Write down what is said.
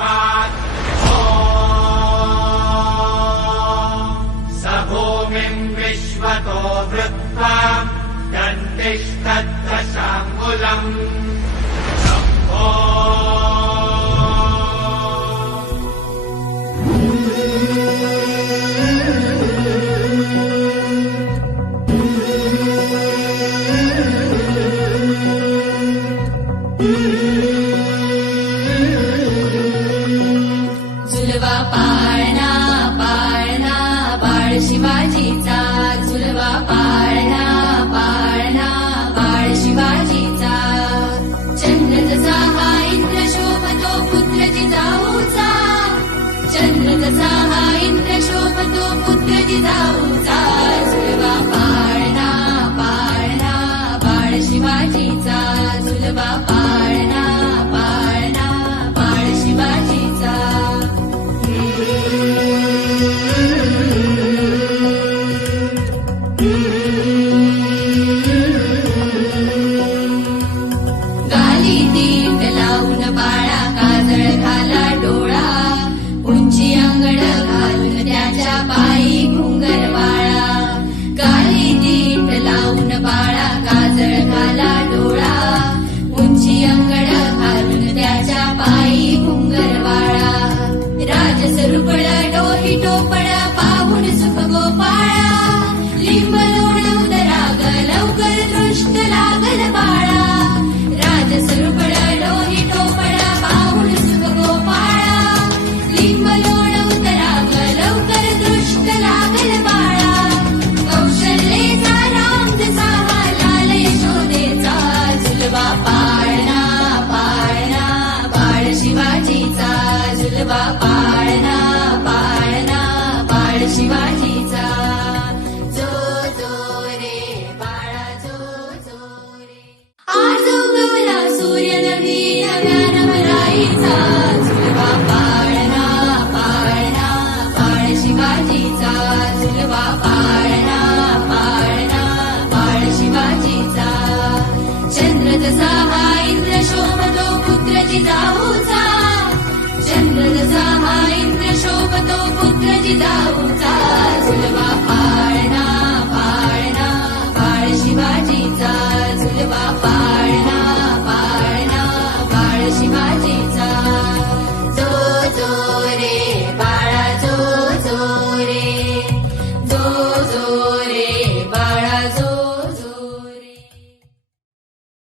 पात् ॐ स भूमिम् विश्वतो वृत्वा दन्तिष्ठद्दशाङ्गुलम् झुलवा पाळणा पाळणा बाळ शिवाजीचा झुलवा पाळणा पाळणा बाळ शिवाजीचा चंद्र जसा हा इंद्र शोभतो पुत्र जिजाऊचा चंद्र जसा हा इंद्र शोभतो पुत्र जिजाऊचा झुलवा पाळणा पाळणा बाळ शिवाजीचा झुलवा पाळणा पाळणा बाळ शिवाजीचा गाली दीट लावून बाळा काजळ घाला डोळा उंची अंगड घालून त्याच्या पायी घुंगर वाळा गाली दीट लावून बाळा काजळ घाला डोळा उंची अंगड घालून त्याच्या पायी घुंगर वाळा राजसरुपळ डोही टोपळ पाहून सुख गोपाळा लिंब लोणवून राग लवकर दृष्ट लागल बाळा राजसरुपळ डोही टोपळ पाहून सुख गोपाळा लिंब लोणवून राग लवकर दृष्ट लागल बाळा कौशल्येचा राम जसा हा लाल यशोदेचा झुलवा पाळणा पाळणा बाळ शिवाजीचा झुलवा पाळणा पाळणा बाळ शिवाजीचा जो जो रे बाळा जो जो रे आज उगवला सूर्य नवीन नव्या नवराईचा झुलवा पाळणा पाळणा बाळ शिवाजीचा झुलवा पाळणा पाळणा बाळ शिवाजीचा चंद्र जसा हा इंद्र शोभतो पुत्र जिजाऊचा चंद्र जसा हा इंद्र शोभतो पुत्र जिजाऊचा झुलवा पाळणा पाळणा बाळ शिवाजीचा झुलवा पाळणा